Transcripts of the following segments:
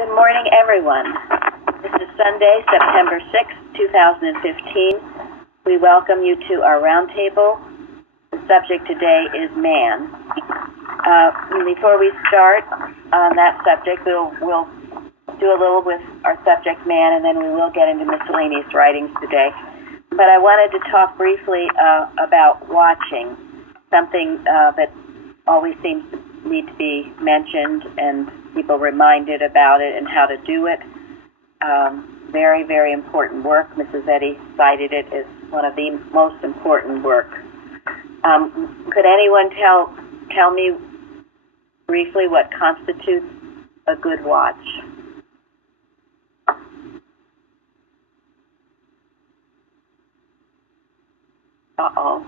Good morning, everyone. This is Sunday, September 6th, 2015. We welcome you to our roundtable. The subject today is man. Before we start on that subject, we'll do a little with our subject man, and then we will get into miscellaneous writings today. But I wanted to talk briefly about watching, something that always seems to need to be mentioned and people reminded about it and how to do it. Very, very important work. Mrs. Eddy cited it as one of the most important work. Could anyone tell me briefly what constitutes a good watch? Uh-oh.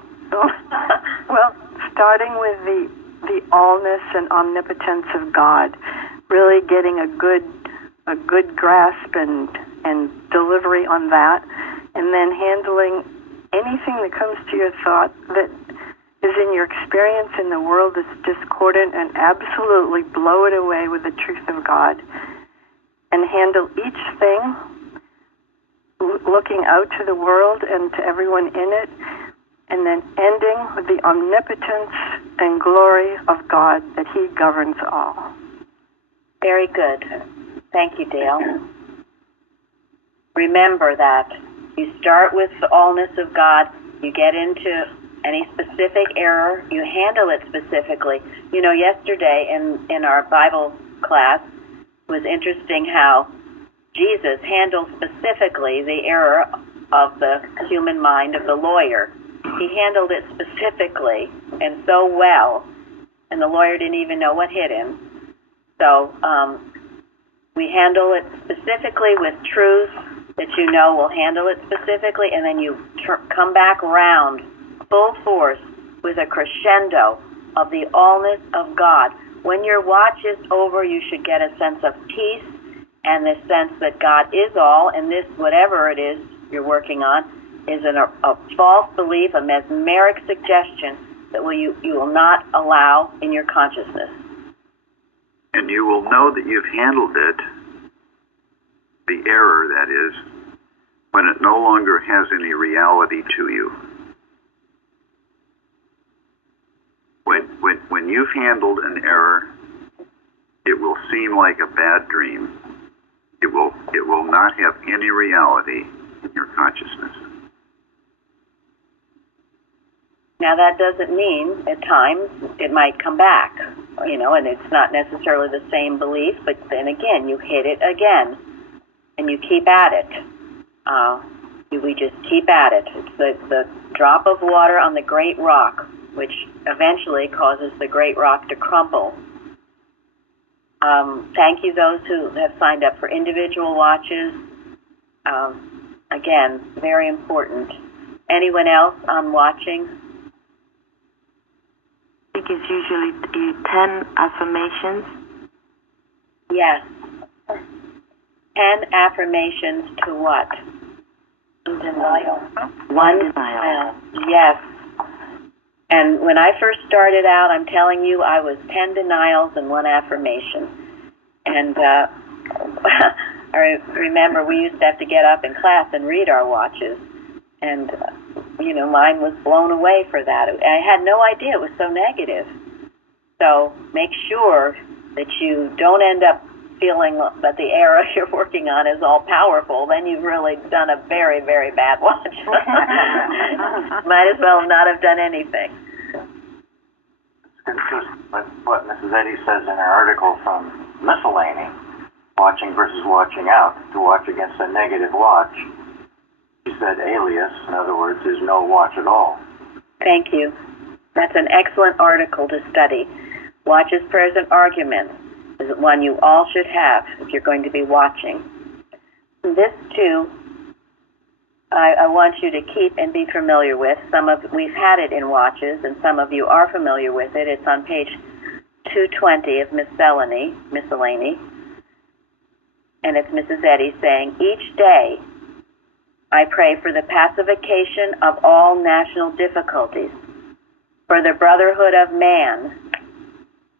Well, starting with the allness and omnipotence of God, really getting a good grasp and delivery on that, and then handling anything that comes to your thought that is in your experience in the world that's discordant, and absolutely blow it away with the truth of God, and handle each thing looking out to the world and to everyone in it, and then ending with the omnipotence and glory of God, that He governs all. Very good. Thank you, Dale. Remember that. You start with the allness of God, you get into any specific error, you handle it specifically. You know, yesterday in our Bible class, it was interesting how Jesus handled specifically the error of the human mind of the lawyer. He handled it specifically and so well, and the lawyer didn't even know what hit him. So we handle it specifically with truth that you know will handle it specifically, and then you come back around full force with a crescendo of the allness of God. When your watch is over, you should get a sense of peace and the sense that God is all, and this, whatever it is you're working on, is a false belief, a mesmeric suggestion that you will not allow in your consciousness. And you will know that you've handled it, the error that is, when it no longer has any reality to you. When you've handled an error, it will seem like a bad dream. It will not have any reality in your consciousness. Now, that doesn't mean at times it might come back, and it's not necessarily the same belief, but then again, you hit it again, and you keep at it. We just keep at it. It's the drop of water on the great rock, which eventually causes the great rock to crumble. Thank you, those who have signed up for individual watches. Again, very important. Anyone else on watching? I think it's usually 10 affirmations. Yes. 10 affirmations to what? Denial. One denial. Yes. And when I first started out, I'm telling you, I was 10 denials and 1 affirmation. And I remember we used to have to get up in class and read our watches. And mine was blown away for that. I had no idea it was so negative. So make sure that you don't end up feeling that the error you're working on is all powerful. Then you've really done a very, very bad watch. Might as well not have done anything. It's consistent with what Mrs. Eddy says in her article from Miscellany, watching versus watching out. To watch against a negative watch, she said alias, in other words, is no watch at all. Thank you. That's an excellent article to study. Watches, prayers, and arguments is one you all should have if you're going to be watching. This, too, I want you to keep and be familiar with. We've had it in watches, and some of you are familiar with it. It's on page 220 of Miscellany, and it's Mrs. Eddy saying, each day I pray for the pacification of all national difficulties, for the brotherhood of man,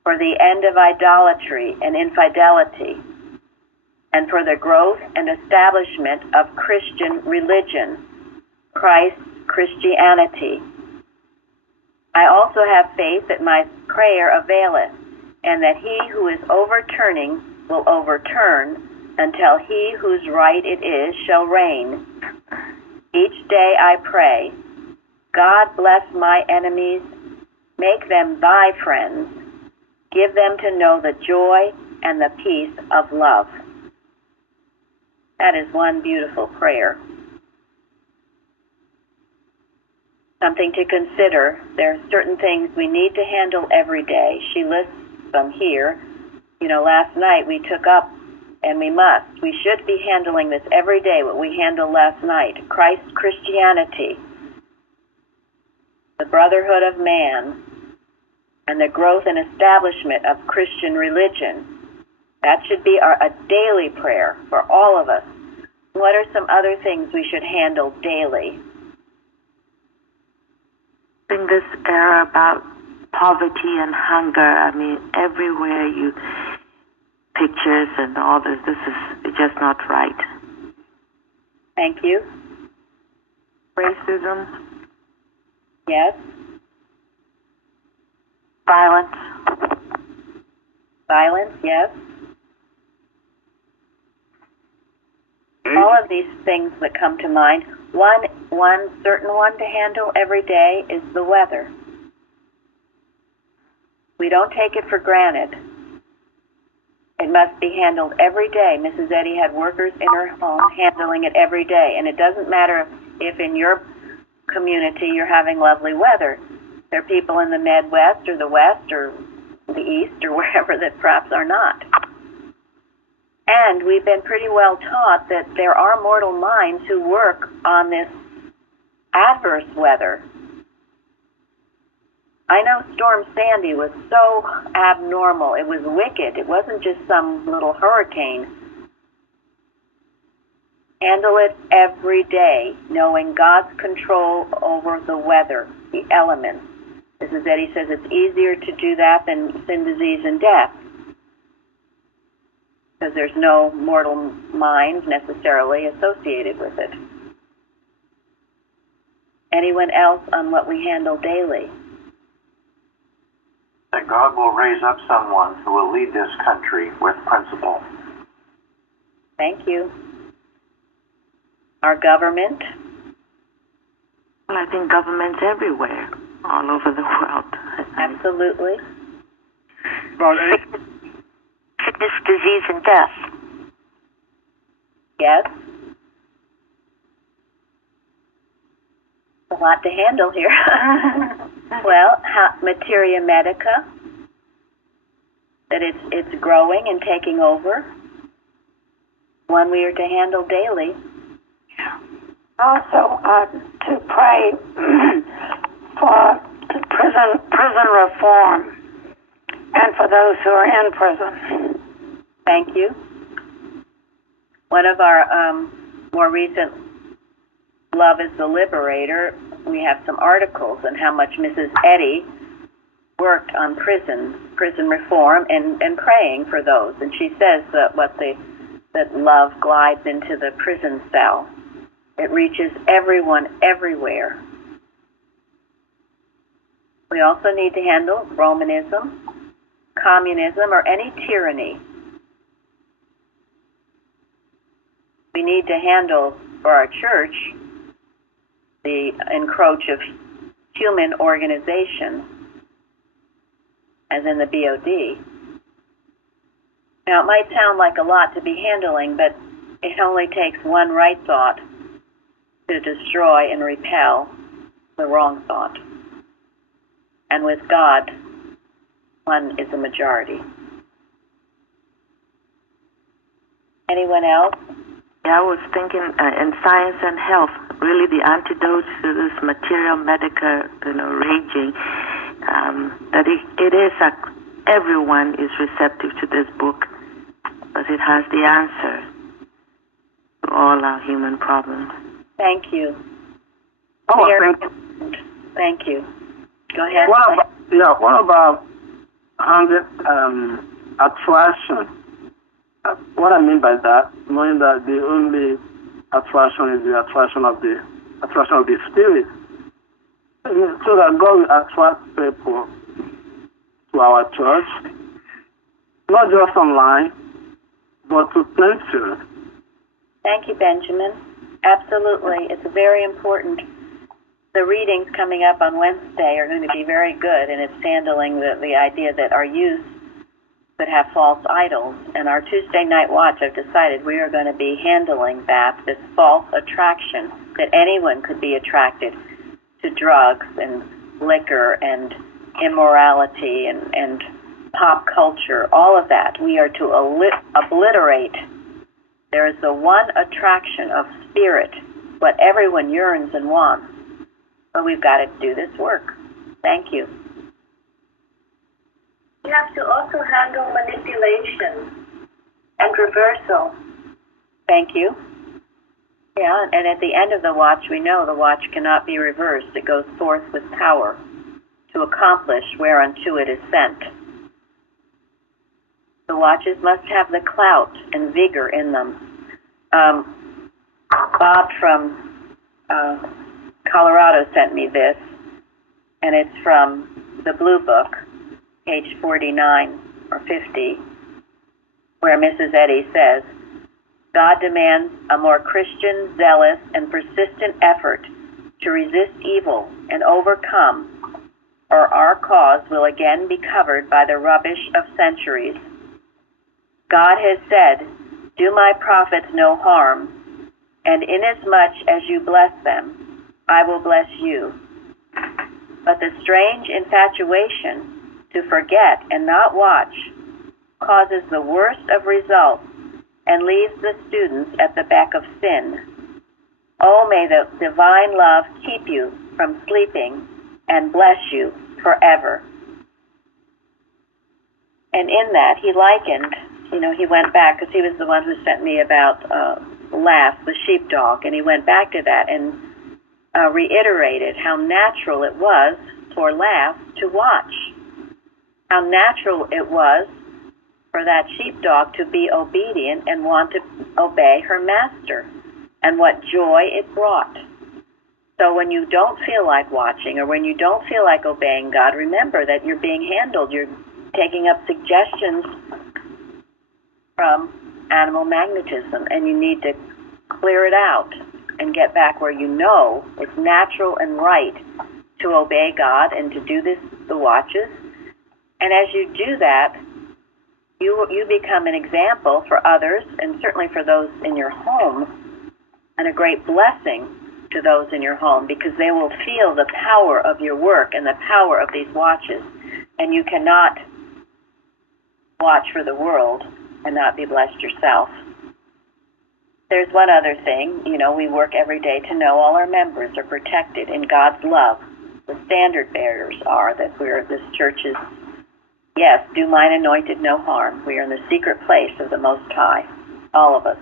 for the end of idolatry and infidelity, and for the growth and establishment of Christian religion, Christ's Christianity. I also have faith that my prayer availeth, and that he who is overturning will overturn, until he whose right it is shall reign. Each day I pray, God bless my enemies, make them thy friends, give them to know the joy and the peace of love. That is one beautiful prayer. Something to consider. There are certain things we need to handle every day. She lists them here. You know, last night we took up, and we must. We should be handling this every day, what we handled last night. Christ's Christianity, the brotherhood of man, and the growth and establishment of Christian religion. That should be a daily prayer for all of us. What are some other things we should handle daily? In this era about poverty and hunger, I mean, everywhere you pictures and all this is just not right. Thank you. Racism. Yes. Violence. Violence, yes. All of these things that come to mind. One certain one to handle every day is the weather. We don't take it for granted. It must be handled every day. Mrs. Eddy had workers in her home handling it every day. And it doesn't matter if in your community you're having lovely weather. There are people in the Midwest or the West or the East or wherever that perhaps are not. And we've been pretty well taught that there are mortal minds who work on this adverse weather. I know Storm Sandy was so abnormal. It was wicked. It wasn't just some little hurricane. Handle it every day, knowing God's control over the weather, the elements. Mrs. Eddy says it's easier to do that than sin, disease, and death, because there's no mortal mind necessarily associated with it. Anyone else on what we handle daily? That God will raise up someone who will lead this country with principle. Thank you. Our government? Well, I think governments everywhere, all over the world. Absolutely. Well, sickness, disease, and death. Yes. A lot to handle here. Well, materia medica, that it's growing and taking over. One we are to handle daily. Also, to pray for prison reform and for those who are in prison. Thank you. One of our more recent Love is the Liberator, we have some articles on how much Mrs. Eddy worked on prison reform and praying for those. And she says that that love glides into the prison cell. It reaches everyone, everywhere. We also need to handle Romanism, communism, or any tyranny. We need to handle, for our church, the encroach of human organization, as in the BOD. Now, it might sound like a lot to be handling, but it only takes one right thought to destroy and repel the wrong thought. And with God, one is a majority. Anyone else? Yeah, I was thinking in science and health, really the antidote to this material medica, raging, that it is like everyone is receptive to this book, but it has the answer to all our human problems. Thank you. Thank you. Go ahead. What about attraction? What I mean by that, knowing that the only attraction is the attraction of the spirit, so that God will attract people to our church, not just online, but to Plainfield. Thank you, Benjamin. Absolutely. It's very important. The readings coming up on Wednesday are going to be very good, and it's handling the idea that our youth could have false idols. And our Tuesday night watch, I've decided we are going to be handling that, this false attraction, that anyone could be attracted to drugs and liquor and immorality and pop culture, all of that. We are to obliterate. There is the one attraction of spirit, what everyone yearns and wants. But we've got to do this work. Thank you. You have to also handle manipulation and reversal. Thank you. Yeah, and at the end of the watch, we know the watch cannot be reversed. It goes forth with power to accomplish whereunto it is sent. The watches must have the clout and vigor in them. Bob from Colorado sent me this, and it's from the Blue Book, page 49 or 50, where Mrs. Eddy says, God demands a more Christian, zealous, and persistent effort to resist evil and overcome, or our cause will again be covered by the rubbish of centuries. God has said, do my prophets no harm, and inasmuch as you bless them, I will bless you. But the strange infatuation to forget and not watch causes the worst of results and leaves the students at the beck of sin. Oh, may the divine love keep you from sleeping and bless you forever. And in that, he likened, he went back, because he was the one who sent me about Laugh, the sheepdog, and he went back to that and reiterated how natural it was for Laugh to watch, how natural it was for that sheepdog to be obedient and want to obey her master, and what joy it brought. So when you don't feel like watching, or when you don't feel like obeying God, remember that you're being handled. You're taking up suggestions from animal magnetism, and you need to clear it out and get back where you know it's natural and right to obey God and to do the watches. And as you do that, you become an example for others, and certainly for those in your home, and a great blessing to those in your home, because they will feel the power of your work and the power of these watches. And you cannot watch for the world and not be blessed yourself. There's one other thing. We work every day to know all our members are protected in God's love. The standard bearers are that this church is, yes, do mine anointed no harm. We are in the secret place of the Most High, all of us.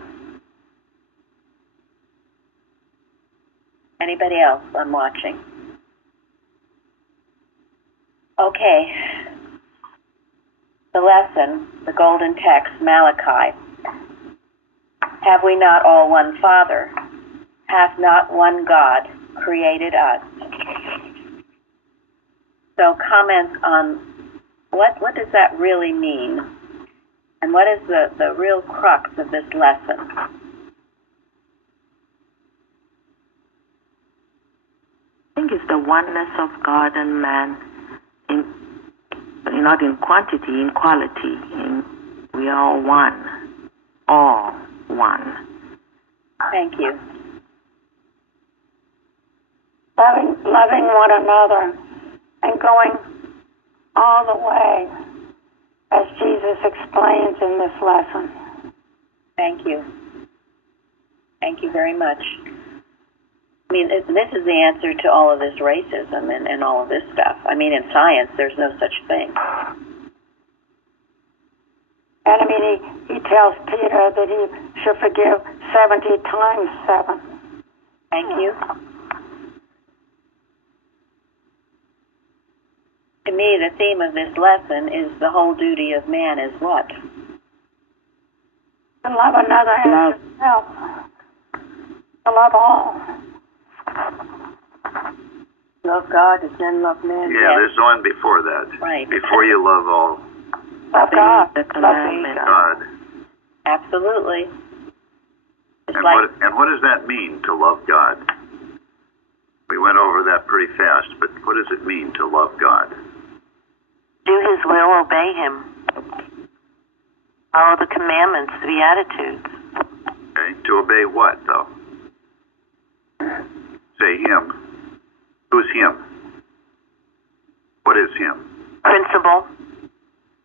Anybody else on watching? Okay. The lesson, the golden text, Malachi. Have we not all one Father? Hath not one God created us? So comments on what does that really mean? And what is the real crux of this lesson? I think it's the oneness of God and man, not in quantity, in quality. We are all one. All one. Thank you. Loving one another and going all the way, as Jesus explains in this lesson. Thank you. Thank you very much. I mean, this is the answer to all of this racism and all of this stuff. I mean, in science, there's no such thing. And I mean, he tells Peter that he should forgive 70 times 7. Thank you. To me, the theme of this lesson is the whole duty of man is what? To love another as yourself. To love all. Love God and then love man. Yeah, there's one before that. Right. Before you love all, Love God. The Love commandment. God. Absolutely. It's And like, what does that mean, to love God? We went over that pretty fast, but what does it mean to love God? Do His will, obey Him. Follow the commandments, the Beatitudes. Okay, to obey what, though? Say Him. Who's Him? What is Him? Principle,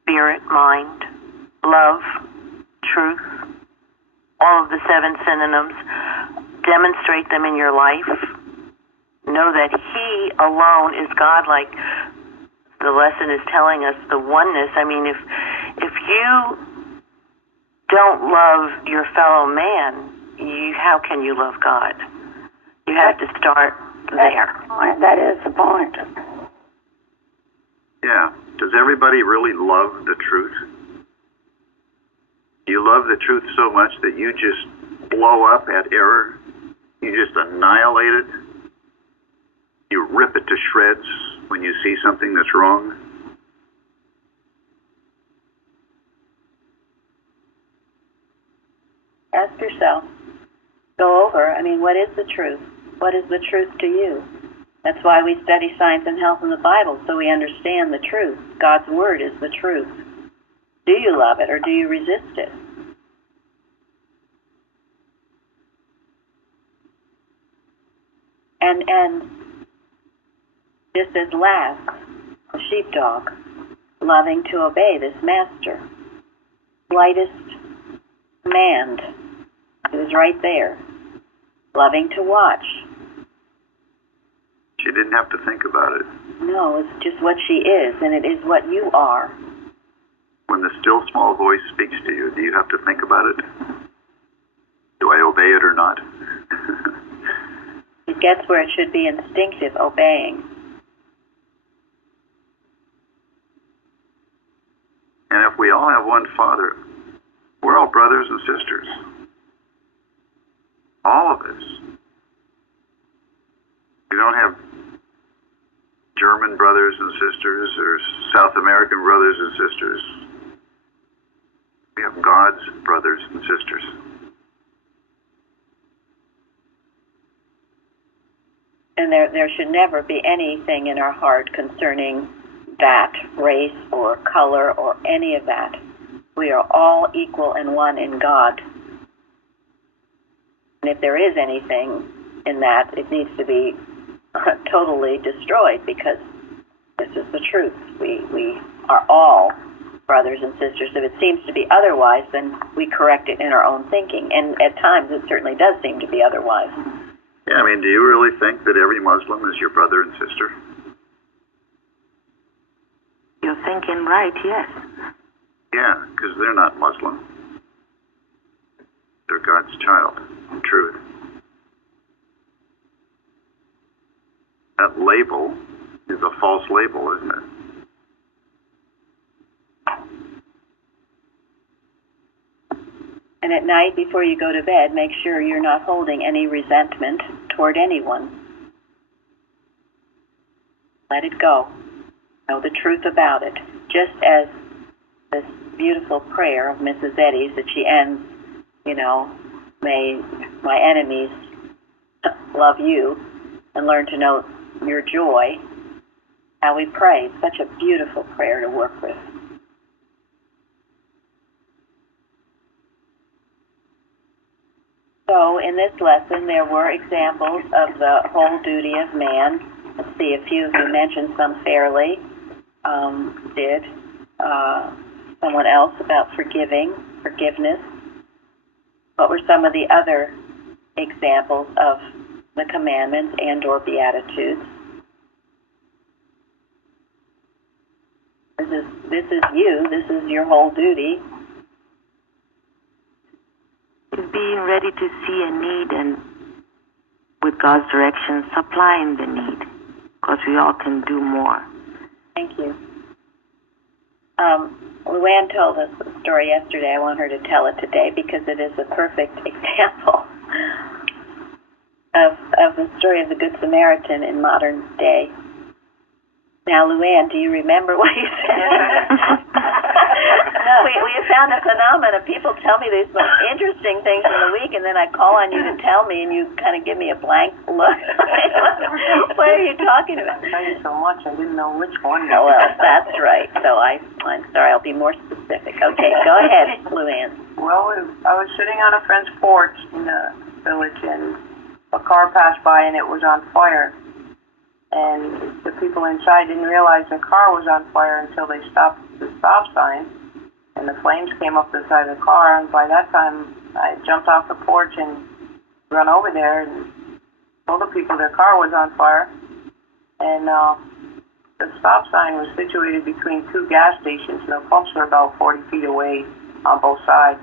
spirit, mind, love, truth, all of the 7 synonyms. Demonstrate them in your life. Know that He alone is God, like the lesson is telling us, the oneness. I mean, if you don't love your fellow man, how can you love God? You have to start there. That is the point. Yeah. Does everybody really love the truth? You love the truth so much that you just blow up at error? You just annihilate it? You rip it to shreds when you see something that's wrong? ask yourself, go over, what is the truth? What is the truth to you? That's why we study science and health in the Bible, so we understand the truth. God's Word is the truth. Do you love it or do you resist it? And just as last, the sheepdog, loving to obey this master. Slightest command, it was right there. Loving to watch. She didn't have to think about it. No, it's just what she is, and it is what you are. When the still small voice speaks to you, do you have to think about it? Do I obey it or not? It gets where it should be instinctive, obeying. And if we all have one Father, we're all brothers and sisters. All of us. We don't have German brothers and sisters or South American brothers and sisters. We have God's brothers and sisters. And there should never be anything in our heart concerning that, race or color or any of that. We are all equal and one in God. And if there is anything in that, it needs to be totally destroyed, because this is the truth. We are all brothers and sisters. If it seems to be otherwise, then we correct it in our own thinking. And at times it certainly does seem to be otherwise. Yeah, do you really think that every Muslim is your brother and sister? You're thinking right, yes. Yeah, because they're not Muslim. They're God's child, in truth. That label is a false label, isn't it? And at night, before you go to bed, make sure you're not holding any resentment toward anyone. Let it go. Know the truth about it. Just as this beautiful prayer of Mrs. Eddy's that she ends, may my enemies love you and learn to know your joy. How we pray. Such a beautiful prayer to work with. So in this lesson, there were examples of the whole duty of man. Let's see, a few of you mentioned some fairly. Did. Someone else about forgiveness. What were some of the other examples of the commandments and or beatitudes? This is you. This is your whole duty. Is being ready to see a need and, with God's direction, supplying the need, because we all can do more. Thank you. Luann told us the story yesterday. I want her to tell it today because it is a perfect example of the story of the Good Samaritan in modern day. Now, Luann, do you remember what you said? No. We have found a phenomenon. People tell me these most interesting things in the week, and then I call on you to tell me, and you kind of give me a blank look. What are you talking about? I tell you so much, I didn't know which one. Oh, well, that's right. So I'm sorry, I'll be more specific. Okay, go ahead, Luann. Well, I was sitting on a friend's porch in the village, and a car passed by, and it was on fire. And the people inside didn't realize the car was on fire until they stopped at the stop sign, and the flames came up the side of the car. And by that time, I jumped off the porch and run over there and told the people their car was on fire. And the stop sign was situated between two gas stations, and the pumps were about 40 feet away on both sides.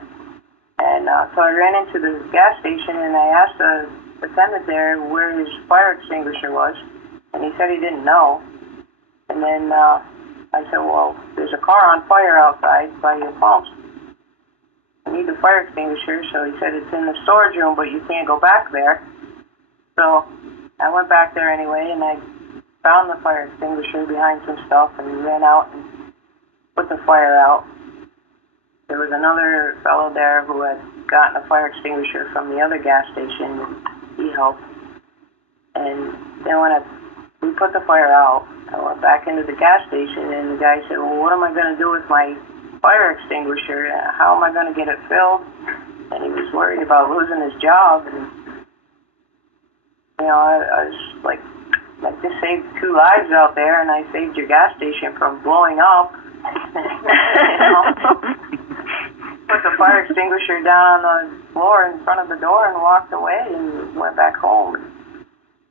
And so I ran into the gas station, and I asked the attendant there where his fire extinguisher was. And he said he didn't know. And then I said, well, there's a car on fire outside by your pumps. I need the fire extinguisher. So he said it's in the storage room, but you can't go back there. So I went back there anyway, and I found the fire extinguisher behind some stuff and ran out and put the fire out. There was another fellow there who had gotten a fire extinguisher from the other gas station, and he helped. And then when we put the fire out, I went back into the gas station, and the guy said, well, what am I going to do with my fire extinguisher? How am I going to get it filled? And he was worried about losing his job. And, you know, I was like, I just saved 2 lives out there, and I saved your gas station from blowing up. Put the fire extinguisher down on the floor in front of the door and walked away and went back home.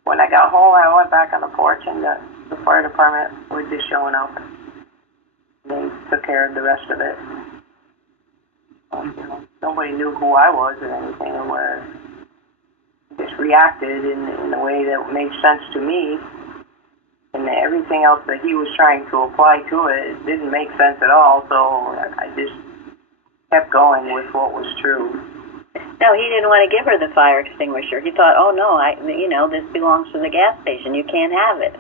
When I got home, I went back on the porch, and the fire department was just showing up. They took care of the rest of it. You know, nobody knew who I was or anything, and where just reacted in a way that made sense to me. And everything else that he was trying to apply to it didn't make sense at all, so I just kept going with what was true. No, he didn't want to give her the fire extinguisher. He thought, oh, no, this belongs to the gas station. You can't have it.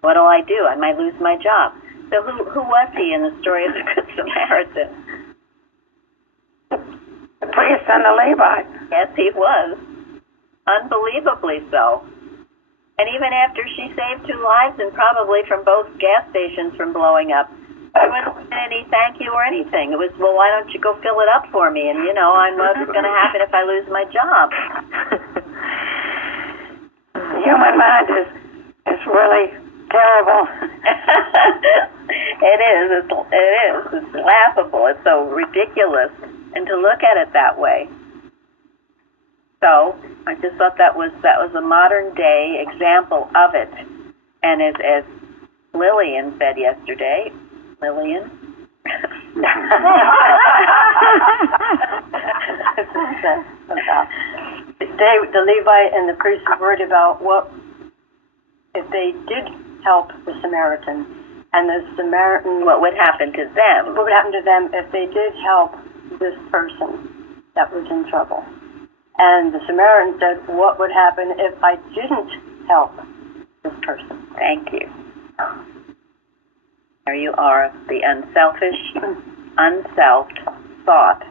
What'll I do? I might lose my job. So who was he in the story of the Good Samaritan? The priest and the Levite. Yes, he was. Unbelievably so. And even after she saved 2 lives, and probably from both gas stations from blowing up, there wasn't any thank you or anything. It was, well, why don't you go fill it up for me? And, you know, what's going to happen if I lose my job? The human mind is really terrible. It is. It's laughable. It's so ridiculous. And to look at it that way. So I just thought that was a modern day example of it. And as Lillian said yesterday, Lillian? The Levite and the priest were worried about what if they did help the Samaritan, and the Samaritan, what would happen to them? What would happen to them if they did help this person that was in trouble? And the Samaritan said, what would happen if I didn't help this person? Thank you. There you are. The unselfish, unselfed thought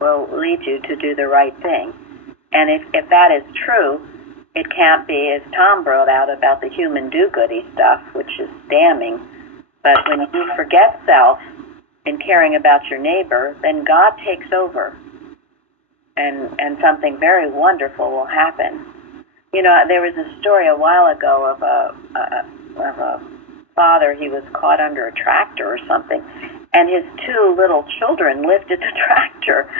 will lead you to do the right thing. And if that is true, it can't be, as Tom brought out about the human do-goody stuff, which is damning. But when you forget self in caring about your neighbor, then God takes over. And something very wonderful will happen. You know, there was a story a while ago of a father. He was caught under a tractor or something, and his 2 little children lifted the tractor.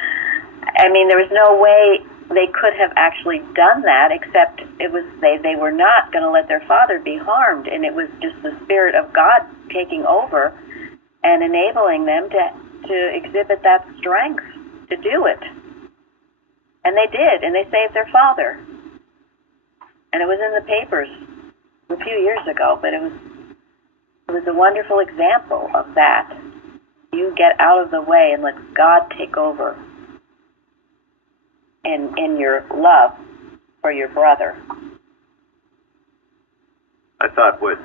I mean, there was no way they could have actually done that, except it was they were not going to let their father be harmed, and it was just the Spirit of God taking over and enabling them to exhibit that strength to do it. And they did, and they saved their father. And it was in the papers a few years ago, but it was a wonderful example of that. You get out of the way and let God take over in your love for your brother. I thought what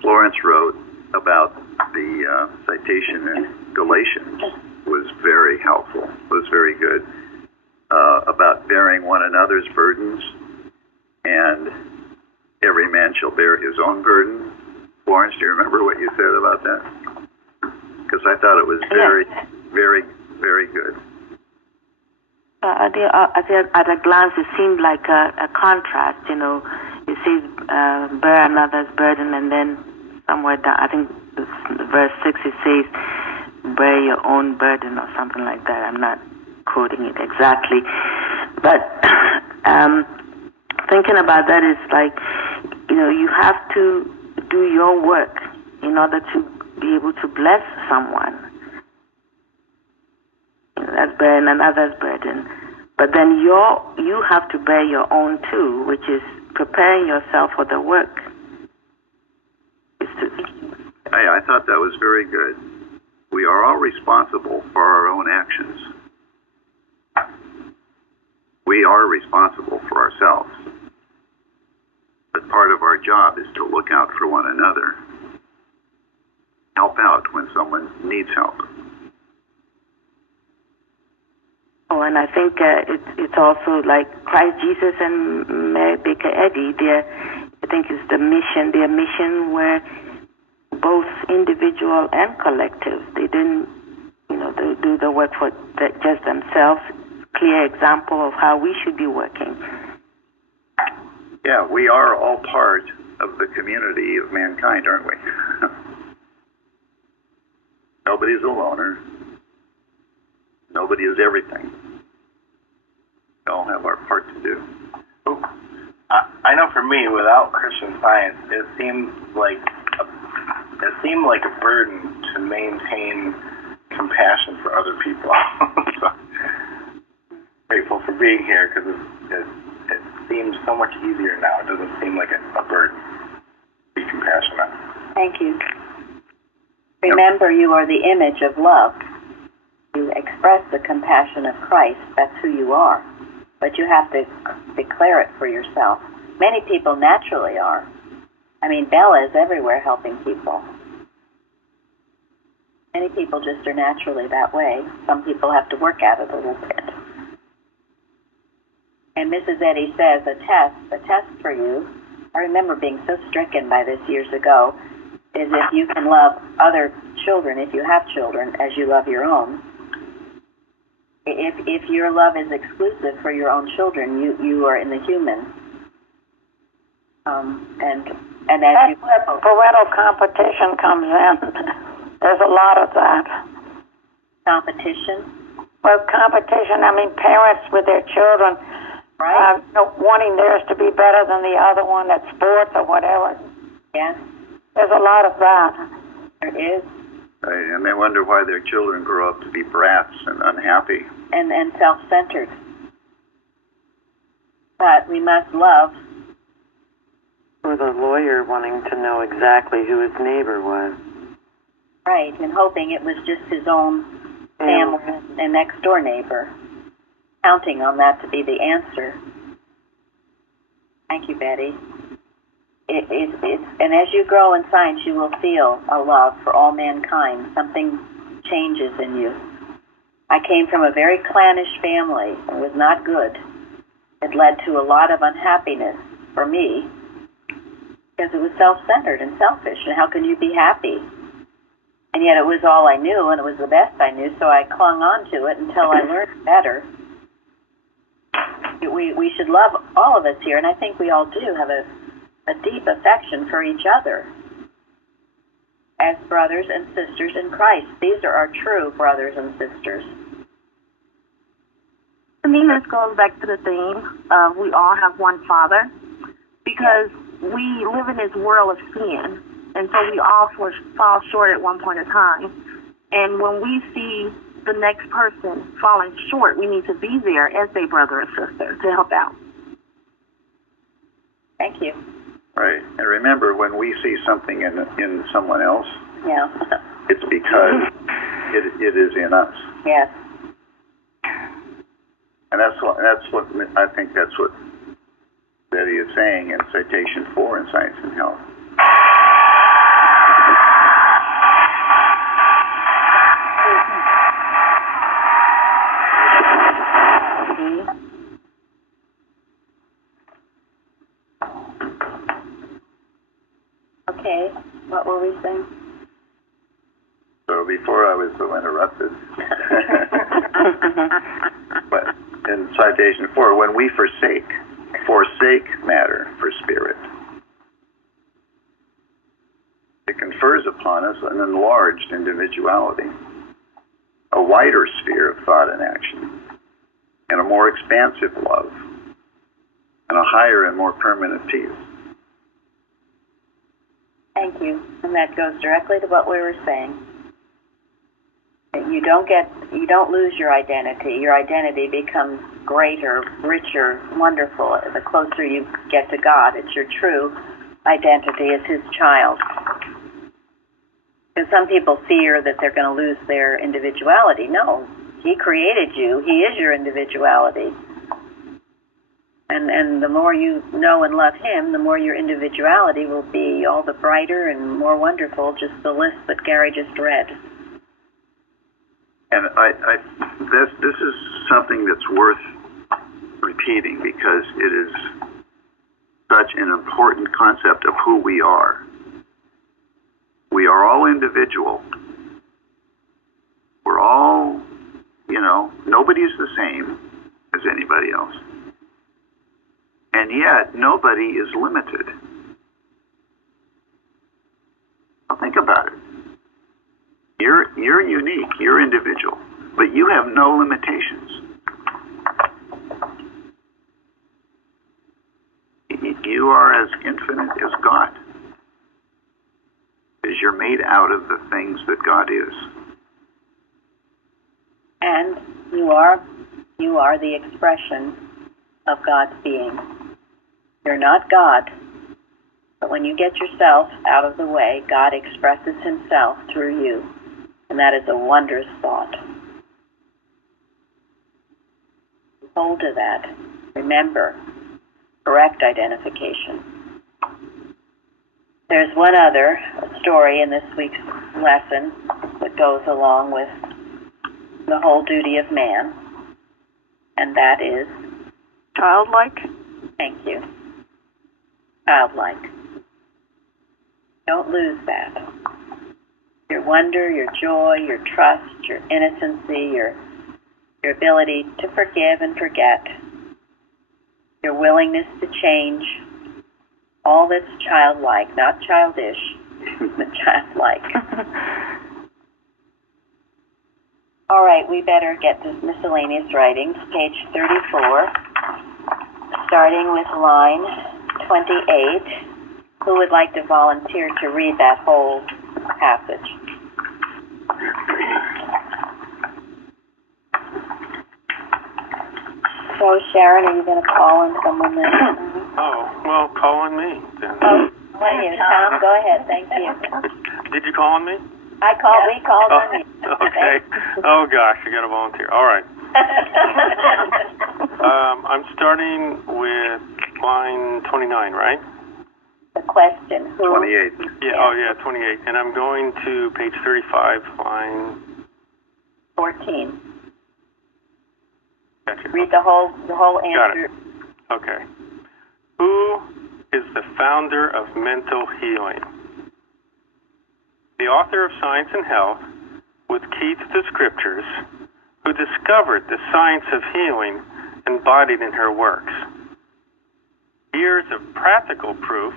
Florence wrote about the citation in Galatians was very helpful, was very good, about bearing one another's burdens, and every man shall bear his own burden. Florence, do you remember what you said about that? Because I thought it was very, very, very good. I think at a glance it seemed like a contrast, you know. It says bear another's burden, and then somewhere down, I think verse 6, it says bear your own burden or something like that. I'm not quoting it exactly. But thinking about that is like, you know, you have to do your work in order to be able to bless someone. You know, that's bearing another's burden. But then you have to bear your own too, which is preparing yourself for the work. I thought that was very good. We are all responsible for our own actions. We are responsible for ourselves. But part of our job is to look out for one another. Help out when someone needs help. Oh, and I think it's also like Christ Jesus and Mary Baker Eddy. I think it's their mission where both individual and collective. They didn't, you know, they do the work for just themselves. Clear example of how we should be working. Yeah, we are all part of the community of mankind, aren't we? Nobody's a loner. Nobody is everything. We all have our part to do. I know for me, without Christian Science, it seemed like a burden to maintain compassion for other people. So, grateful for being here because it seems so much easier now. It doesn't seem like a burden to be compassionate. Thank you. Remember, you are the image of love. You express the compassion of Christ. That's who you are. But you have to declare it for yourself. Many people naturally are. I mean, Bella is everywhere helping people. Many people just are naturally that way. Some people have to work at it a little bit. And Mrs. Eddy says, a test for you, I remember being so stricken by this years ago, is if you can love other children, if you have children, as you love your own. If your love is exclusive for your own children, you are in the human. And as that's where parental competition comes in. There's a lot of that. Competition? Well, competition, I mean parents with their children, right? Wanting theirs to be better than the other one at sports or whatever. Yes. There's a lot of that. There is. Right, and they wonder why their children grow up to be brats and unhappy. And self-centered. But we must love. Or the lawyer wanting to know exactly who his neighbor was. Right, and hoping it was just his own family and next-door neighbor. Counting on that to be the answer. Thank you, Betty. And as you grow in science, you will feel a love for all mankind. Something changes in you. I came from a very clannish family. It was not good. It led to a lot of unhappiness for me because it was self-centered and selfish. And how can you be happy? And yet it was all I knew, and it was the best I knew, so I clung on to it until I learned better. We should love all of us here, and I think we all do have a deep affection for each other as brothers and sisters in Christ. These are our true brothers and sisters. To me, this goes back to the theme of we all have one Father, because we live in this world of sin, and so we all fall short at one point in time. And when we see the next person falling short, we need to be there as their brother or sister to help out. Thank you. Right. And remember, when we see something in someone else, It's because it is in us. Yes. And that's what I think that's what Eddy is saying in Citation 4 in Science and Health. Okay, what were we saying? So before I was so interrupted. But in Citation 4, when we forsake matter for spirit, it confers upon us an enlarged individuality, a wider sphere of thought and action, and a more expansive love, and a higher and more permanent peace. Thank you. And that goes directly to what we were saying. You don't lose your identity. Your identity becomes greater, richer, wonderful. The closer you get to God, it's your true identity as His child. Because some people fear that they're going to lose their individuality. No, He created you. He is your individuality. And the more you know and love Him, the more your individuality will be all the brighter and more wonderful, just the list that Gary just read. And this is something that's worth repeating because it is such an important concept of who we are. We are all individual. We're all, nobody's the same as anybody else. And yet, nobody is limited. Well, think about it. You're unique, you're individual, but you have no limitations. You are as infinite as God, because you're made out of the things that God is. And you are the expression of God's being. You're not God, but when you get yourself out of the way, God expresses Himself through you. And that is a wondrous thought. Hold to that. Remember, correct identification. There's one other story in this week's lesson that goes along with the whole duty of man, and that is childlike. Thank you. Childlike. Don't lose that. Your wonder, your joy, your trust, your innocency, your ability to forgive and forget, your willingness to change, all that's childlike, not childish, but childlike. All right, we better get to miscellaneous writings, page 34, starting with line 28. Who would like to volunteer to read that whole passage? So, Sharon, are you going to call on someone then? Oh, well, call on me then. Oh, on you. Tom, go ahead. Thank you. Did you call on me? We called on you. Okay. Oh, gosh, you got to volunteer. All right. I'm starting with line 29, right? The question. Who? 28. Yeah, 28. And I'm going to page 35, line 14. Gotcha. Read the whole answer. Got it. Okay. Who is the founder of mental healing? The author of Science and Health, with key to the Scriptures, who discovered the science of healing embodied in her works. Years of practical proof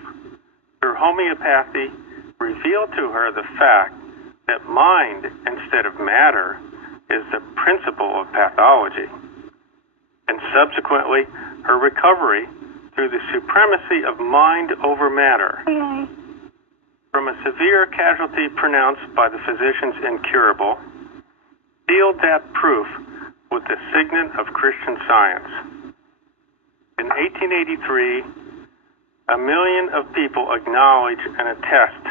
through homeopathy revealed to her the fact that mind instead of matter is the principle of pathology, and subsequently her recovery through the supremacy of mind over matter. From a severe casualty pronounced by the physicians incurable, sealed that proof with the signet of Christian Science. In 1883, 1 million of people acknowledge and attest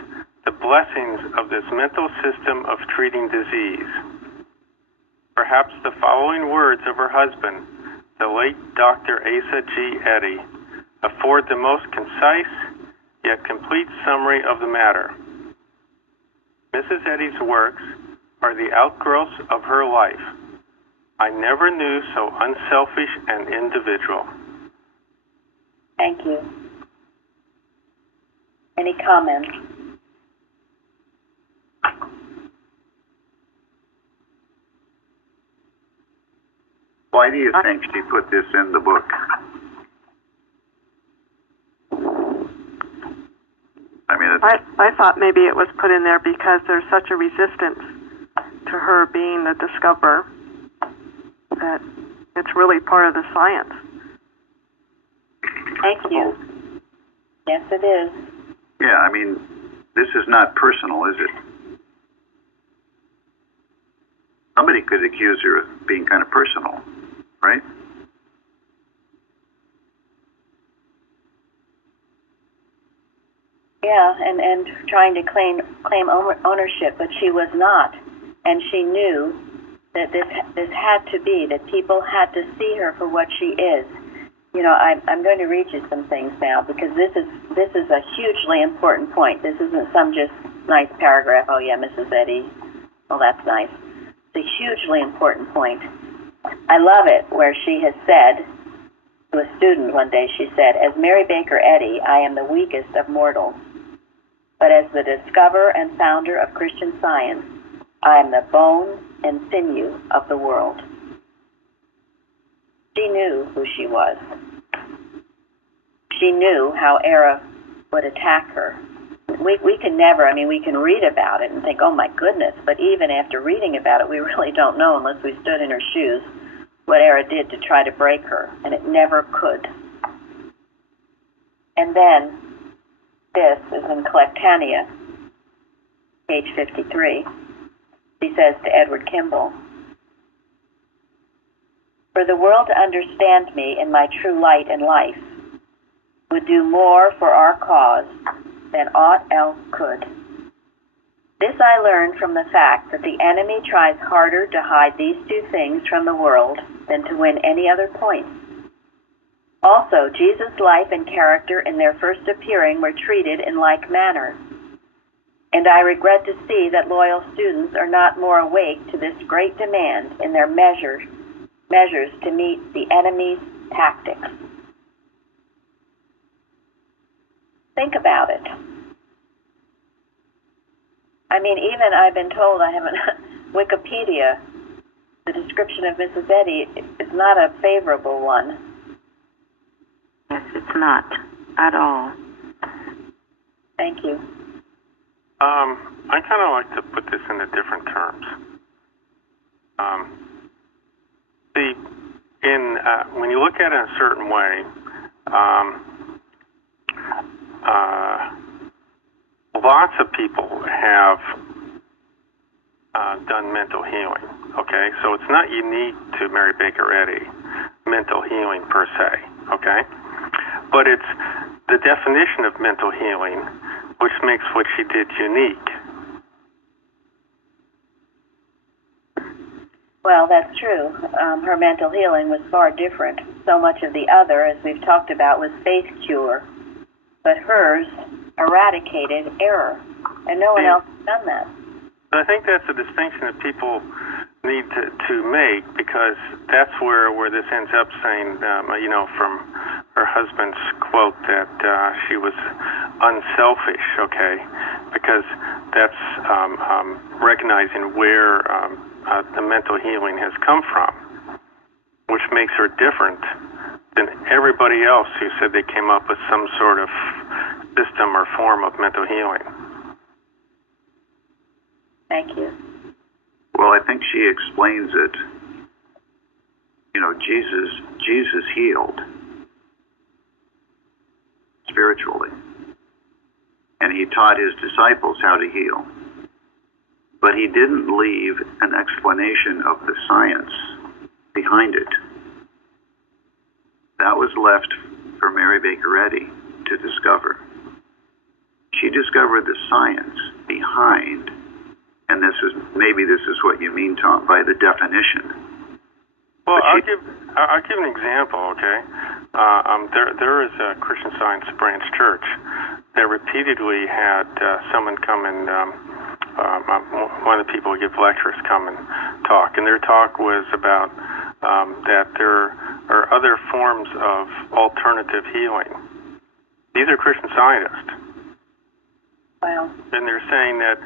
the blessings of this mental system of treating disease. Perhaps the following words of her husband, the late Dr. Asa G. Eddy, afford the most concise yet complete summary of the matter. Mrs. Eddy's works are the outgrowths of her life. I never knew so unselfish an individual. Thank you. Any comments? Why do you think she put this in the book? I mean, I thought maybe it was put in there because there's such a resistance to her being the discoverer that it's really part of the science. Thank you. Yes, it is. yeah, I mean, this is not personal, is it? Somebody could accuse her of being kind of personal, right? Yeah, and trying to claim ownership, but she was not, and she knew that this had to be, that people had to see her for what she is. You know, I'm going to read you some things now because this is a hugely important point. This isn't some just nice paragraph. Oh yeah, Mrs. Eddy. Well, that's nice. It's a hugely important point. I love it where she has said to a student one day. She said, "As Mary Baker Eddy, I am the weakest of mortals. But as the discoverer and founder of Christian Science, I am the bone and sinew of the world." She knew who she was. She knew how error would attack her. We can never, I mean, we can read about it and think, oh my goodness, but even after reading about it, we really don't know unless we stood in her shoes what error did to try to break her, and it never could. And then, this is in Collectania, page 53. She says to Edward Kimball, "For the world to understand me in my true light and life would do more for our cause than aught else could. This I learned from the fact that the enemy tries harder to hide these two things from the world than to win any other point. Also, Jesus' life and character in their first appearing were treated in like manner. And I regret to see that loyal students are not more awake to this great demand in their measures to meet the enemy's tactics." Think about it. I mean, even I've been told, I haven't, Wikipedia, the description of Mrs. Eddy is not a favorable one. Yes, it's not at all. Thank you. I kind of like to put this into different terms. See, when you look at it in a certain way, lots of people have done mental healing, okay? So it's not unique to Mary Baker Eddy, mental healing per se, okay? But it's the definition of mental healing which makes what she did unique. Well, that's true. Her mental healing was far different. So much of the other, as we've talked about, was faith cure. But hers eradicated error. And no one else has done that. I think that's a distinction that people need to make, because that's where this ends up saying, from her husband's quote that she was unselfish, okay? Because that's recognizing where the mental healing has come from, which makes her different than everybody else who said they came up with some sort of system or form of mental healing. Thank you. Well, I think she explains it. You know, Jesus healed spiritually, and he taught his disciples how to heal. But he didn't leave an explanation of the science behind it. That was left for Mary Baker Eddy to discover. She discovered the science, behind, and maybe this is what you mean, Tom, by the definition. Well, I'll give an example. Okay, there is a Christian Science branch church that repeatedly had someone come and one of the people who give lectures come and talk, and their talk was about that there are other forms of alternative healing. These are Christian scientists. Wow. And they're saying that,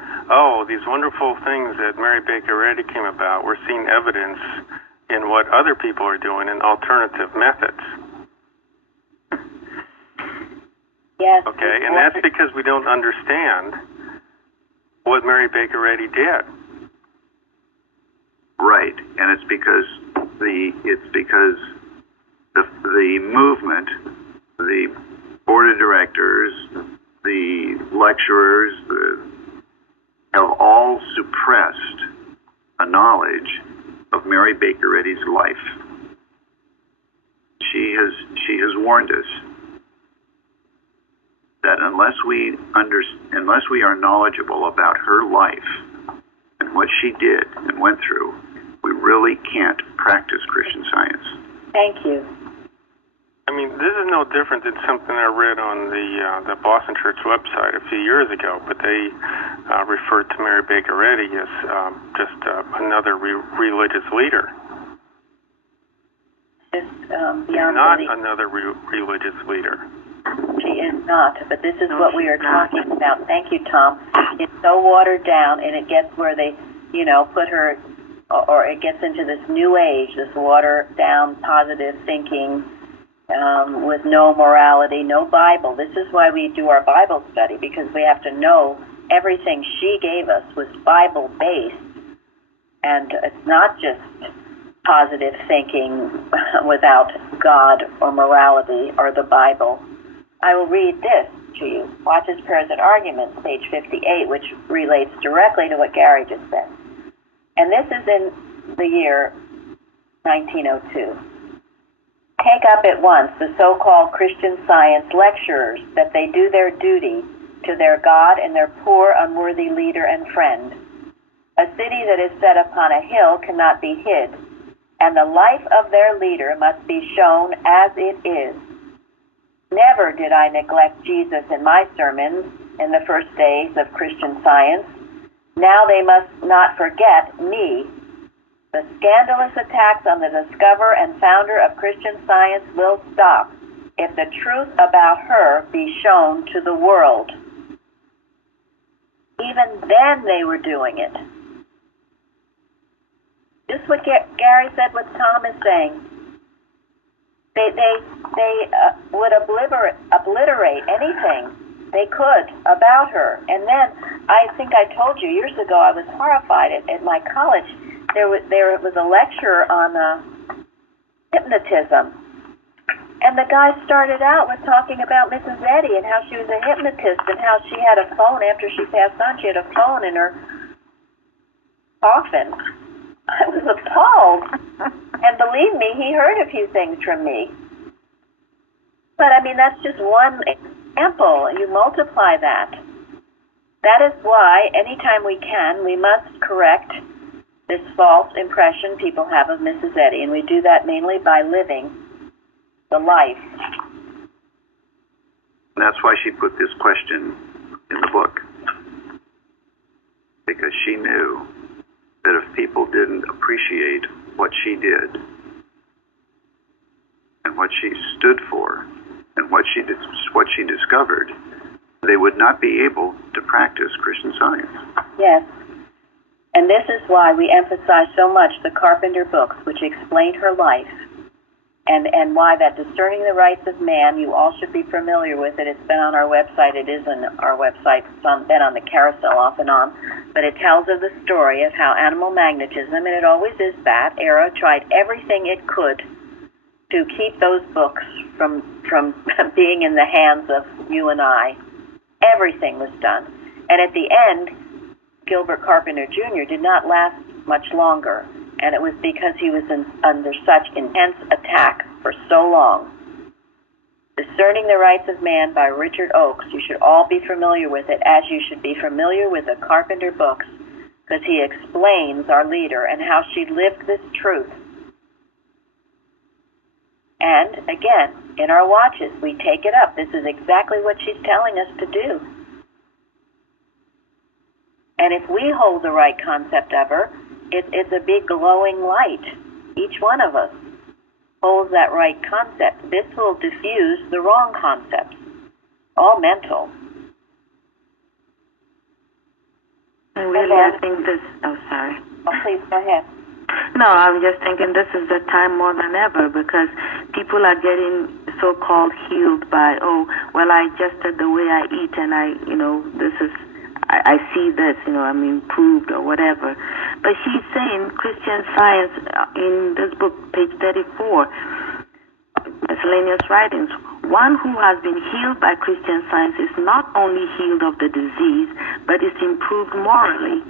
these wonderful things that Mary Baker Eddy came about, we're seeing evidence in what other people are doing in alternative methods. Yes. Okay, and that's because we don't understand what Mary Baker Eddy did. Right, and it's because the movement, the board of directors, the lecturers, have all suppressed a knowledge of Mary Baker Eddy's life. She has warned us that unless we are knowledgeable about her life and what she did and went through, we really can't practice Christian Science. Thank you. I mean, this is no different than something I read on the Boston Church website a few years ago, but they referred to Mary Baker Eddy as just another religious leader. Not another religious leader. She is not, but this is what we are talking about. Thank you, Tom. It's so watered down, and it gets where they, put her, or it gets into this new age, this watered down positive thinking, with no morality, no Bible. This is why we do our Bible study, because we have to know everything she gave us was Bible-based, and it's not just positive thinking without God or morality or the Bible. I will read this to you. Watch's Prayers and Arguments, page 58, which relates directly to what Gary just said. And this is in the year 1902. Take up at once the so-called Christian Science lecturers that they do their duty to their God and their poor, unworthy leader and friend. A city that is set upon a hill cannot be hid, and the life of their leader must be shown as it is. Never did I neglect Jesus in my sermons in the first days of Christian Science. Now they must not forget me. The scandalous attacks on the discoverer and founder of Christian Science will stop if the truth about her be shown to the world. Even then they were doing it. Just what Gary said, what Tom is saying. They would obliterate anything they could about her. And then, I think I told you years ago, I was horrified at my college. There was a lecture on hypnotism. And the guy started out with talking about Mrs. Eddy and how she was a hypnotist and how she had a phone after she passed on. She had a phone in her coffin. I was appalled. And believe me, he heard a few things from me. But, I mean, that's just one example. You multiply that. That is why, anytime we can, we must correct this false impression people have of Mrs. Eddy. And we do that mainly by living the life. That's why she put this question in the book. Because she knew that if people didn't appreciate what she did and what she stood for and what she discovered, they would not be able to practice Christian Science. Yes. And this is why we emphasize so much the Carpenter books, which explain her life, and why that Discerning the Rights of Man, you all should be familiar with it. It's been on our website. It is on our website. It's been on the carousel off and on. But it tells of the story of how animal magnetism, and it always is that era, tried everything it could to keep those books from being in the hands of you and I. Everything was done. And at the end, Gilbert Carpenter Jr. did not last much longer. And it was because he was under such intense attack for so long. Discerning the Rights of Man by Richard Oakes. You should all be familiar with it, as you should be familiar with the Carpenter books, because he explains our leader and how she lived this truth. And, again, in our watches, we take it up. This is exactly what she's telling us to do. And if we hold the right concept of her, it's a big glowing light. Each one of us holds that right concept. This will diffuse the wrong concepts, all mental. And really, I think this... Oh, sorry. Oh, please, go ahead. No, I'm just thinking this is the time more than ever, because people are getting so-called healed by, oh, well, I adjusted the way I eat and I see this, I'm improved or whatever. But she's saying Christian Science in this book, page 34, miscellaneous writings, one who has been healed by Christian Science is not only healed of the disease, but is improved morally.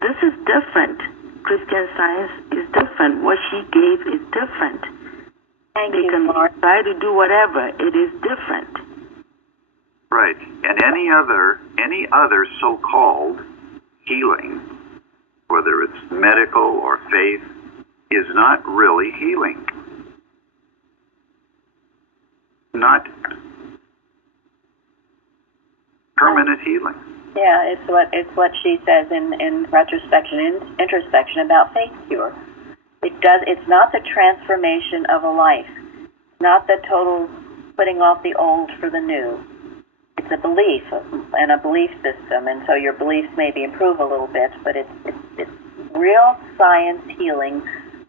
This is different. Christian Science is different. What she gave is different. They can try to do whatever. It is different. Right. And any other so-called healing, whether it's medical or faith, is not really healing. Not permanent healing. Yeah, it's what she says in retrospection, introspection about faith cure. It's not the transformation of a life. It's not the total putting off the old for the new. It's a belief and a belief system, and so your beliefs maybe improve a little bit, but it's real science healing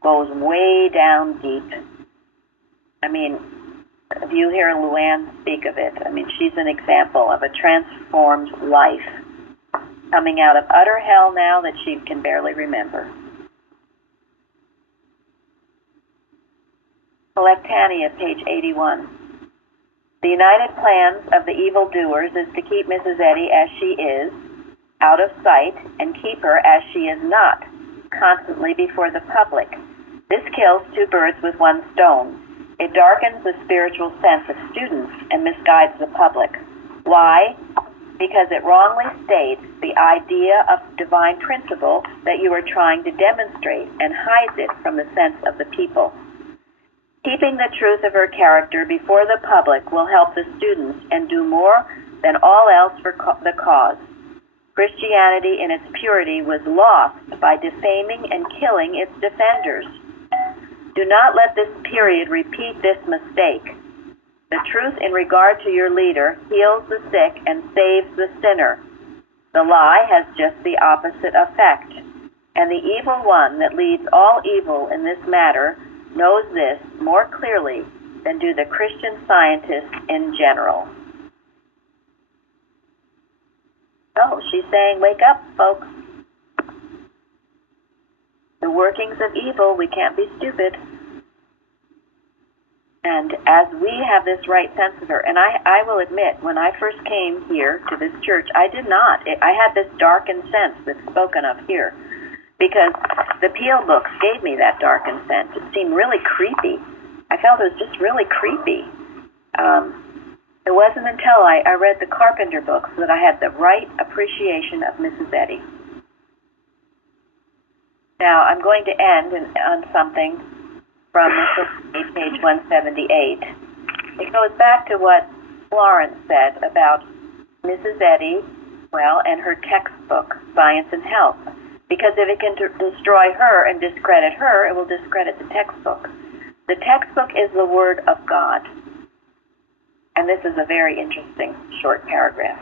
goes way down deep. I mean, if you hear Luann speak of it, she's an example of a transformed life, coming out of utter hell now that she can barely remember. Collectania, page 81. The united plans of the evildoers is to keep Mrs. Eddy as she is, out of sight, and keep her as she is not, constantly before the public. This kills two birds with one stone. It darkens the spiritual sense of students and misguides the public. Why? Because it wrongly states the idea of divine principle that you are trying to demonstrate and hides it from the sense of the people. Keeping the truth of her character before the public will help the students and do more than all else for the cause. Christianity in its purity was lost by defaming and killing its defenders. Do not let this period repeat this mistake. The truth in regard to your leader heals the sick and saves the sinner. The lie has just the opposite effect. And the evil one that leads all evil in this matter knows this more clearly than do the Christian scientists in general. So she's saying, wake up, folks. The workings of evil, we can't be stupid. And as we have this right sense of her, and I will admit, when I first came here to this church, I did not. I had this darkened sense that's spoken of here, because the Peel books gave me that darkened sense. It seemed really creepy. I felt it was just really creepy. It wasn't until I read the Carpenter books that I had the right appreciation of Mrs. Eddy. Now, I'm going to end on something from page 178. It goes back to what Florence said about Mrs. Eddy, and her textbook, Science and Health. Because if it can destroy her and discredit her, it will discredit the textbook. The textbook is the Word of God. And this is a very interesting short paragraph.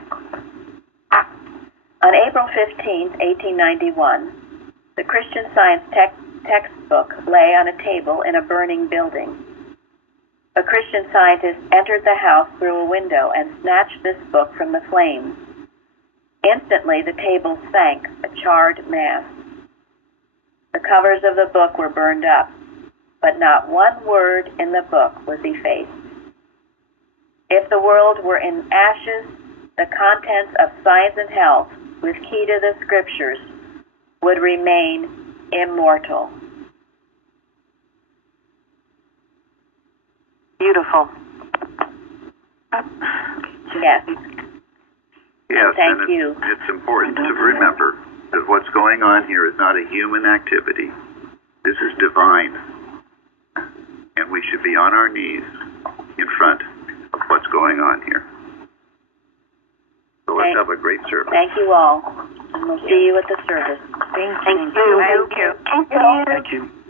On April 15, 1891, the Christian Science textbook lay on a table in a burning building. A Christian scientist entered the house through a window and snatched this book from the flames. Instantly, the table sank, a charred mass. The covers of the book were burned up, but not one word in the book was effaced. If the world were in ashes, the contents of Science and Health, with key to the Scriptures, would remain immortal. Beautiful. Yes. Yes, Thank and you. it's important to remember that what's going on here is not a human activity. This is divine. And we should be on our knees in front of what's going on here. So let's have a great service. Thank you all. And we'll see you at the service. Thank you. Thank you. Thank you.